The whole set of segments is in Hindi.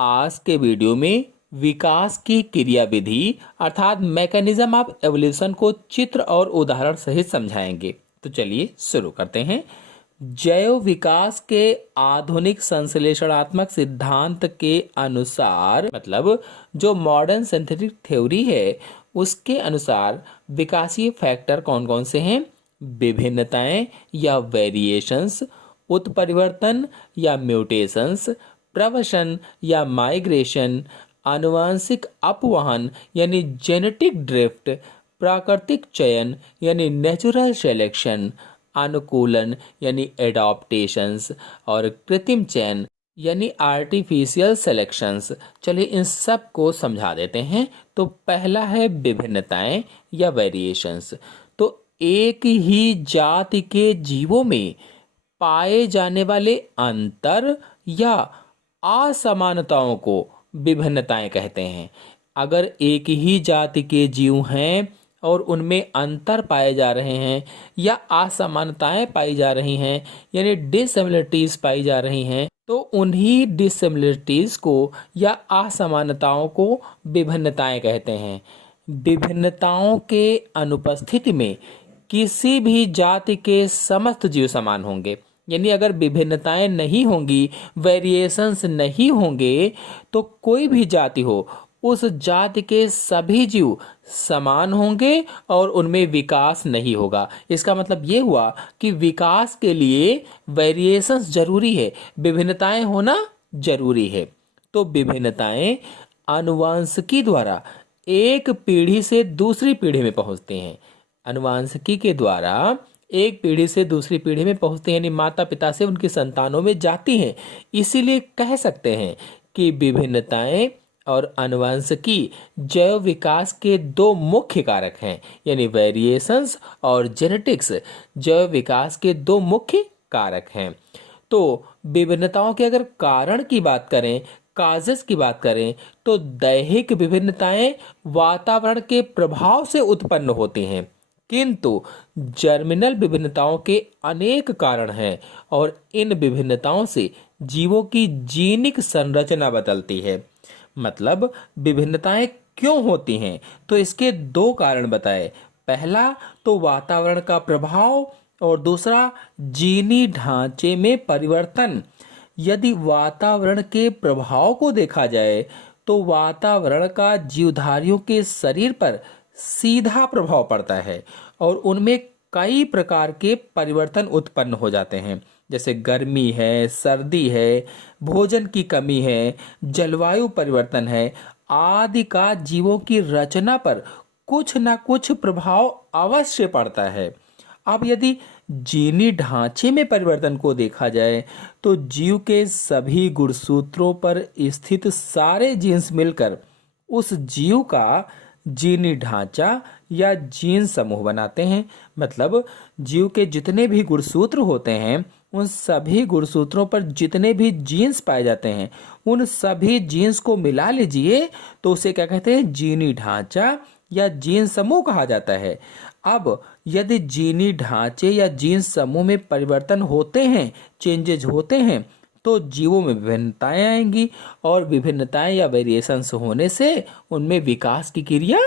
आज के वीडियो में विकास की क्रियाविधि अर्थात मैकेनिज्म ऑफ एवोल्यूशन को चित्र और उदाहरण सहित समझाएंगे। तो चलिए शुरू करते हैं। जैव विकास के आधुनिक संश्लेषणात्मक सिद्धांत के अनुसार मतलब जो मॉडर्न सिंथेटिक थ्योरी है उसके अनुसार विकासीय फैक्टर कौन कौन से हैं? विभिन्नताएं या वेरिएशंस, उत्परिवर्तन या म्यूटेशंस, प्रवसन या माइग्रेशन, आनुवंशिक अपवहन यानी जेनेटिक ड्रिफ्ट, प्राकृतिक चयन यानी नेचुरल सिलेक्शन, अनुकूलन यानी एडॉप्टेशंस और कृत्रिम चयन यानी आर्टिफिशियल सिलेक्शंस। चलिए इन सब को समझा देते हैं। तो पहला है विभिन्नताएं या वेरिएशंस। तो एक ही जाति के जीवों में पाए जाने वाले अंतर या असमानताओं को विभिन्नताएं कहते हैं। अगर एक ही जाति के जीव हैं और उनमें अंतर पाए जा रहे हैं या असमानताएं पाई जा रही हैं यानी डिससिमिलरिटीज पाई जा रही हैं, तो उन्हीं डिससिमिलरिटीज को या असमानताओं को विभिन्नताएं कहते हैं। विभिन्नताओं के अनुपस्थिति में किसी भी जाति के समस्त जीव समान होंगे। यानी अगर विभिन्नताएं नहीं होंगी, वेरिएशंस नहीं होंगे, तो कोई भी जाति हो उस जाति के सभी जीव समान होंगे और उनमें विकास नहीं होगा। इसका मतलब ये हुआ कि विकास के लिए वेरिएशंस जरूरी है, विभिन्नताएं होना जरूरी है। तो विभिन्नताएं आनुवंशिकी द्वारा एक पीढ़ी से दूसरी पीढ़ी में पहुंचते हैं। आनुवंशिकी के द्वारा एक पीढ़ी से दूसरी पीढ़ी में पहुंचते हैं यानी माता पिता से उनकी संतानों में जाती हैं। इसीलिए कह सकते हैं कि विभिन्नताएं और आनुवंशिकी जैव विकास के दो मुख्य कारक हैं। यानी वेरिएशंस और जेनेटिक्स जैव विकास के दो मुख्य कारक हैं। तो विभिन्नताओं के अगर कारण की बात करें, काजेस की बात करें, तो दैहिक विभिन्नताएं वातावरण के प्रभाव से उत्पन्न होती हैं, किंतु जर्मिनल विभिन्नताओं के अनेक कारण हैं और इन विभिन्नताओं से जीवों की जीनिक संरचना बदलती है। मतलब विभिन्नताएं क्यों होती हैं? तो इसके दो कारण बताए। पहला तो वातावरण का प्रभाव और दूसरा जीनी ढांचे में परिवर्तन। यदि वातावरण के प्रभाव को देखा जाए तो वातावरण का जीवधारियों के शरीर पर सीधा प्रभाव पड़ता है और उनमें कई प्रकार के परिवर्तन उत्पन्न हो जाते हैं, जैसे गर्मी है, सर्दी है, भोजन की कमी है, जलवायु परिवर्तन है आदि का जीवों की रचना पर कुछ ना कुछ प्रभाव अवश्य पड़ता है। अब यदि जीनी ढांचे में परिवर्तन को देखा जाए तो जीव के सभी गुणसूत्रों पर स्थित सारे जीन्स मिलकर उस जीव का जीनी ढांचा या जीन समूह बनाते हैं। मतलब जीव के जितने भी गुणसूत्र होते हैं उन सभी गुणसूत्रों पर जितने भी जीन्स पाए जाते हैं उन सभी जीन्स को मिला लीजिए तो उसे क्या कहते हैं? जीनी ढांचा या जीन समूह कहा जाता है। अब यदि जीनी ढांचे या जीन समूह में परिवर्तन होते हैं, चेंजेज होते हैं, तो जीवों में विभिन्नताएं आएंगी और विभिन्नताएं या वेरिएशंस होने से उनमें विकास की क्रिया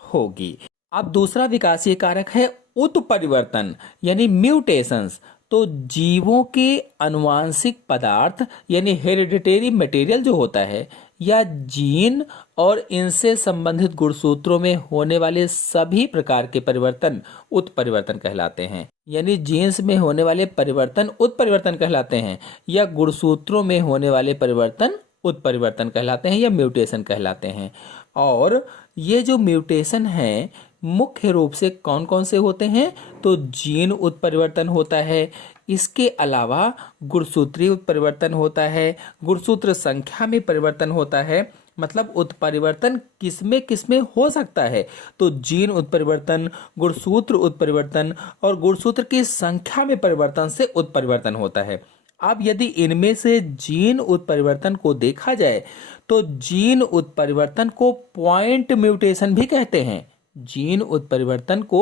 होगी। अब दूसरा विकासीय कारक है उत्परिवर्तन यानी म्यूटेशंस। तो जीवों के अनुवांशिक पदार्थ यानी हेरिडिटरी मटेरियल जो होता है या जीन और इनसे संबंधित गुणसूत्रों में होने वाले सभी प्रकार के परिवर्तन उत्परिवर्तन कहलाते हैं। यानी जीन्स में होने वाले परिवर्तन उत्परिवर्तन कहलाते हैं या गुणसूत्रों में होने वाले परिवर्तन उत्परिवर्तन कहलाते हैं या म्यूटेशन कहलाते हैं। और ये जो म्यूटेशन है मुख्य रूप से कौन कौन से होते हैं? तो जीन उत्परिवर्तन होता है, इसके अलावा गुणसूत्रीय उत्परिवर्तन होता है, गुणसूत्र संख्या में परिवर्तन होता है। मतलब उत्परिवर्तन किसमें हो सकता है? तो जीन उत्परिवर्तन, गुणसूत्र उत्परिवर्तन और गुणसूत्र की संख्या में परिवर्तन से उत्परिवर्तन होता है। अब यदि इनमें से जीन उत्परिवर्तन को देखा जाए तो जीन उत्परिवर्तन को पॉइंट म्यूटेशन भी कहते हैं। जीन उत्परिवर्तन को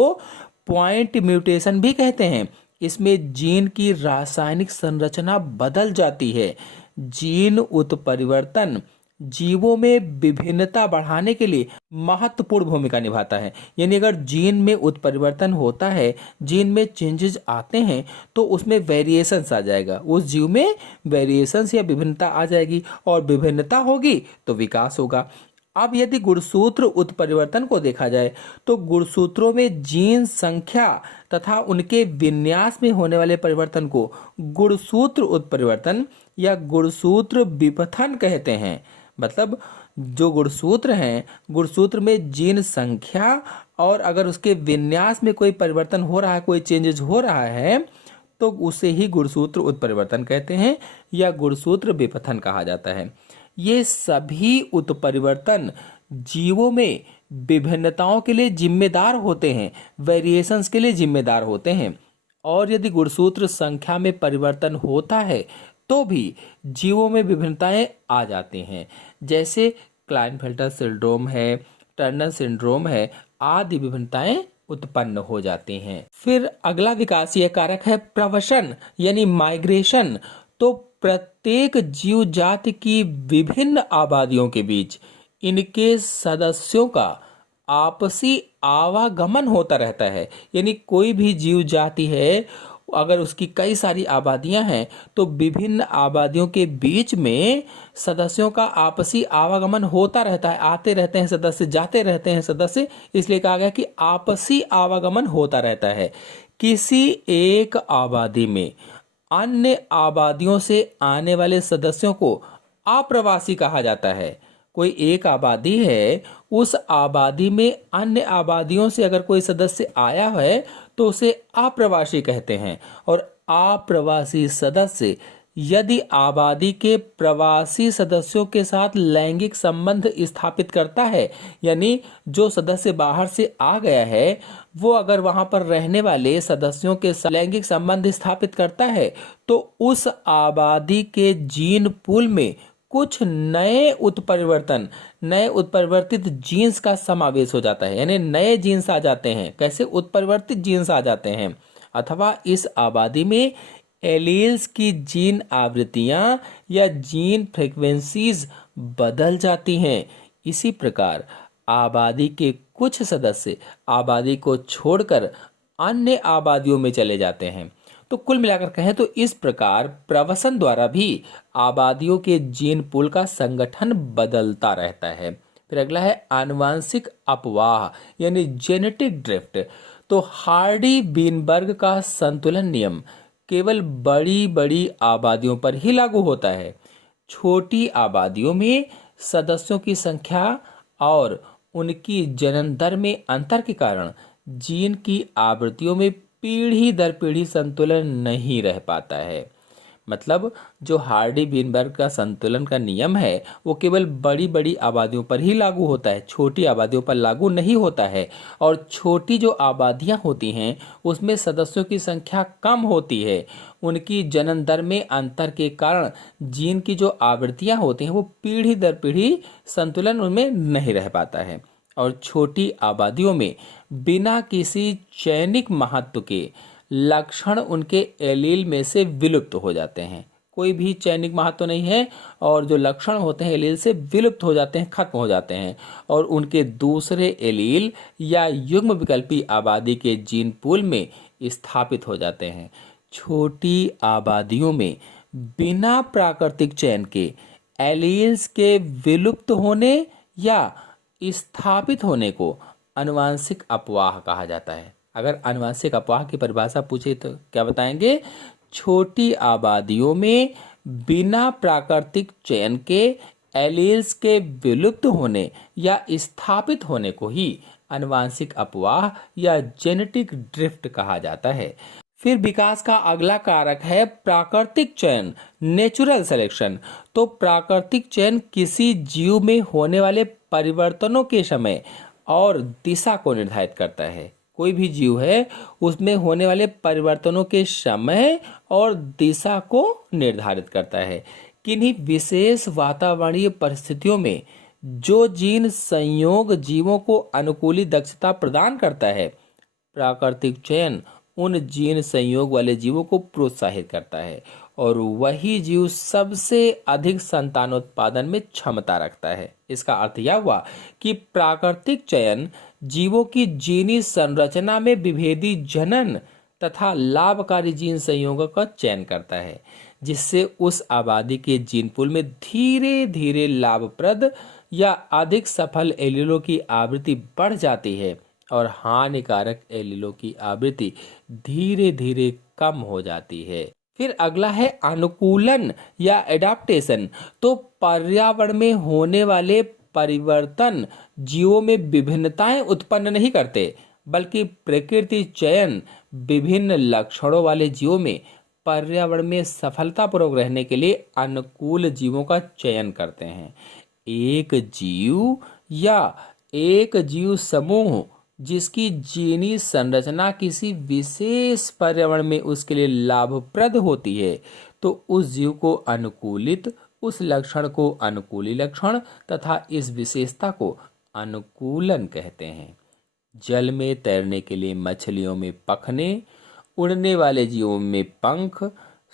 पॉइंट म्यूटेशन भी कहते हैं। इसमें जीन की रासायनिक संरचना बदल जाती है। जीन उत्परिवर्तन जीवों में विभिन्नता बढ़ाने के लिए महत्वपूर्ण भूमिका निभाता है। यानी अगर जीन में उत्परिवर्तन होता है, जीन में चेंजेस आते हैं, तो उसमें वेरिएशंस आ जाएगा, उस जीव में वेरिएशंस या विभिन्नता आ जाएगी, और विभिन्नता होगी तो विकास होगा। अब यदि गुणसूत्र उत्परिवर्तन को देखा जाए तो गुणसूत्रों में जीन संख्या तथा उनके विन्यास में होने वाले परिवर्तन को गुणसूत्र उत्परिवर्तन या गुणसूत्र विपथन कहते हैं। मतलब जो गुणसूत्र हैं, गुणसूत्र में जीन संख्या और अगर उसके विन्यास में कोई परिवर्तन हो रहा है, कोई चेंजेस हो रहा है, तो उसे ही गुणसूत्र उत्परिवर्तन कहते हैं या गुणसूत्र विपथन कहा जाता है। ये सभी उत्परिवर्तन जीवों में विभिन्नताओं के लिए जिम्मेदार होते हैं, वेरिएशंस के लिए जिम्मेदार होते हैं। और यदि गुणसूत्र संख्या में परिवर्तन होता है तो भी जीवों में विभिन्नताएं आ जाती हैं, जैसे क्लाइनफेल्टर सिंड्रोम है, टर्नर सिंड्रोम है, आदि विभिन्नताएं उत्पन्न हो जाती हैं। फिर अगला विकासीय कारक है प्रवसन यानी माइग्रेशन। तो प्रत्येक जीव जाति की विभिन्न आबादियों के बीच इनके सदस्यों का आपसी आवागमन होता रहता है। यानी कोई भी जीव जाति है, अगर उसकी कई सारी आबादियां हैं तो विभिन्न आबादियों के बीच में सदस्यों का आपसी आवागमन होता रहता है, आते रहते हैं सदस्य, जाते रहते हैं सदस्य, इसलिए कहा गया कि आपसी आवागमन होता रहता है। किसी एक आबादी में अन्य आबादियों से आने वाले सदस्यों को अप्रवासी कहा जाता है। कोई एक आबादी है, उस आबादी में अन्य आबादियों से अगर कोई सदस्य आया है तो उसे अप्रवासी कहते हैं। और अप्रवासी सदस्य यदि आबादी के प्रवासी सदस्यों के साथ लैंगिक संबंध स्थापित करता है, यानी जो सदस्य बाहर से आ गया है वो अगर वहां पर रहने वाले सदस्यों के साथ लैंगिक संबंध स्थापित करता है, तो उस आबादी के जीन पूल में कुछ नए उत्परिवर्तित जीन्स का समावेश हो जाता है। यानी नए जीन्स आ जाते हैं। कैसे? उत्परिवर्तित जीन्स आ जाते हैं। अथवा इस आबादी में एलील्स की जीन आवृत्तियां या जीन फ्रीक्वेंसीज बदल जाती हैं। इसी प्रकार आबादी के कुछ सदस्य आबादी को छोड़कर अन्य आबादियों में चले जाते हैं। तो कुल मिलाकर कहें तो इस प्रकार प्रवसन द्वारा भी आबादियों के जीन पूल का संगठन बदलता रहता है। फिर अगला है आनुवांशिक अपवाह यानी जेनेटिक ड्रिफ्ट। तो हार्डी बीनबर्ग का संतुलन नियम केवल बड़ी बड़ी आबादियों पर ही लागू होता है। छोटी आबादियों में सदस्यों की संख्या और उनकी जनन दर में अंतर के कारण जीन की आवृत्तियों में पीढ़ी दर पीढ़ी संतुलन नहीं रह पाता है। मतलब जो हार्डी बीनबर्ग का संतुलन का नियम है वो केवल बड़ी बड़ी आबादियों पर ही लागू होता है, छोटी आबादियों पर लागू नहीं होता है। और छोटी जो आबादियां होती हैं उसमें सदस्यों की संख्या कम होती है, उनकी जनन दर में अंतर के कारण जीन की जो आवृत्तियां होती हैं वो पीढ़ी दर पीढ़ी संतुलन उनमें नहीं रह पाता है। और छोटी आबादियों में बिना किसी चयनिक महत्व के लक्षण उनके एलील में से विलुप्त हो जाते हैं। कोई भी चयनिक महत्व नहीं है और जो लक्षण होते हैं एलील से विलुप्त हो जाते हैं, खत्म हो जाते हैं, और उनके दूसरे एलील या युग्म विकल्पी आबादी के जीन पूल में स्थापित हो जाते हैं। छोटी आबादियों में बिना प्राकृतिक चयन के एलील्स के विलुप्त होने या स्थापित होने को आनुवांशिक अपवाह कहा जाता है। अगर आनुवांशिक अपवाह की परिभाषा पूछे तो क्या बताएंगे? छोटी आबादियों में बिना प्राकृतिक चयन के एलील्स के विलुप्त होने या स्थापित होने को ही आनुवांशिक अपवाह या जेनेटिक ड्रिफ्ट कहा जाता है। फिर विकास का अगला कारक है प्राकृतिक चयन, नेचुरल सिलेक्शन। तो प्राकृतिक चयन किसी जीव में होने वाले परिवर्तनों के समय और दिशा को निर्धारित करता है। कोई भी जीव है उसमें होने वाले परिवर्तनों के समय और दिशा को निर्धारित करता है। किन्हीं विशेष वातावरणीय परिस्थितियों में जो जीन संयोग जीवों को अनुकूली दक्षता प्रदान करता है, प्राकृतिक चयन उन जीन संयोग वाले जीवों को प्रोत्साहित करता है। और वही जीव सबसे अधिक संतानोत्पादन में क्षमता रखता है। इसका अर्थ यह हुआ कि प्राकृतिक चयन जीवों की जीनी संरचना में विभेदी जनन तथा लाभकारी जीन संयोगों का चयन करता है, जिससे उस आबादी के जीन पूल में धीरे धीरे लाभप्रद या अधिक सफल एलीलों की आवृत्ति बढ़ जाती है और हानिकारक एलीलों की आवृत्ति धीरे धीरे कम हो जाती है। फिर अगला है अनुकूलन या एडाप्टेशन। तो पर्यावरण में होने वाले परिवर्तन जीवों में विभिन्नताएं उत्पन्न नहीं करते, बल्कि प्रकृति चयन विभिन्न लक्षणों वाले जीवों में पर्यावरण में सफलतापूर्वक रहने के लिए अनुकूल जीवों का चयन करते हैं। एक जीव या एक जीव समूह जिसकी जीनी संरचना किसी विशेष पर्यावरण में उसके लिए लाभप्रद होती है, तो उस जीव को अनुकूलित, उस लक्षण को अनुकूली लक्षण तथा इस विशेषता को अनुकूलन कहते हैं। जल में तैरने के लिए मछलियों में पखने, उड़ने वाले जीवों में पंख,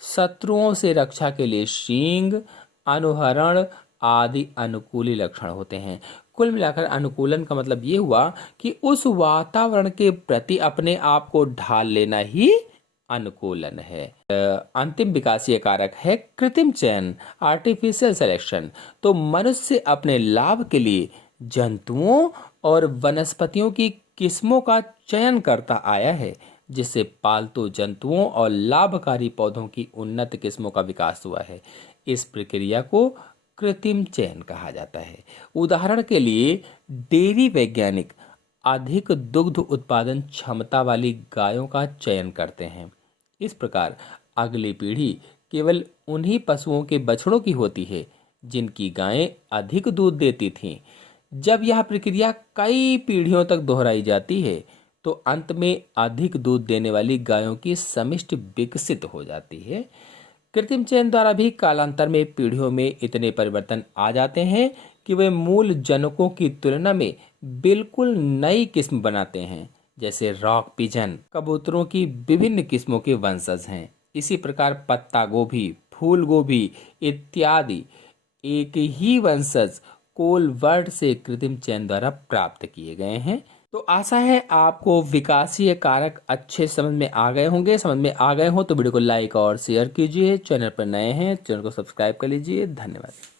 शत्रुओं से रक्षा के लिए सींग, अनुहरण आदि अनुकूली लक्षण होते हैं। कुल मिलाकर अनुकूलन का मतलब ये हुआ कि उस वातावरण के प्रति अपने आप को ढाल लेना ही अनुकूलन है। अंतिम विकासीय कारक है कृत्रिम चयन, आर्टिफिशियल सिलेक्शन। तो मनुष्य अपने लाभ के लिए जंतुओं और वनस्पतियों की किस्मों का चयन करता आया है, जिससे पालतू जंतुओं और लाभकारी पौधों की उन्नत किस्मों का विकास हुआ है। इस प्रक्रिया को कृत्रिम चयन कहा जाता है। उदाहरण के लिए डेयरी वैज्ञानिक अधिक दुग्ध उत्पादन क्षमता वाली गायों का चयन करते हैं। इस प्रकार अगली पीढ़ी केवल उन्हीं पशुओं के बछड़ों की होती है जिनकी गायें अधिक दूध देती थीं। जब यह प्रक्रिया कई पीढ़ियों तक दोहराई जाती है, तो अंत में अधिक दूध देने वाली गायों की समिष्टि विकसित हो जाती है। कृत्रिम चयन द्वारा भी कालांतर में पीढ़ियों में इतने परिवर्तन आ जाते हैं कि वे मूल जनकों की तुलना में बिल्कुल नई किस्म बनाते हैं। जैसे रॉक पिजन कबूतरों की विभिन्न किस्मों के वंशज हैं। इसी प्रकार पत्ता गोभी, फूल गोभी इत्यादि एक ही वंशज कोलवर्ट से कृत्रिम चयन द्वारा प्राप्त किए गए हैं। तो आशा है आपको विकासीय कारक अच्छे समझ में आ गए होंगे। समझ में आ गए हो तो वीडियो को लाइक और शेयर कीजिए। चैनल पर नए हैं, चैनल को सब्सक्राइब कर लीजिए। धन्यवाद।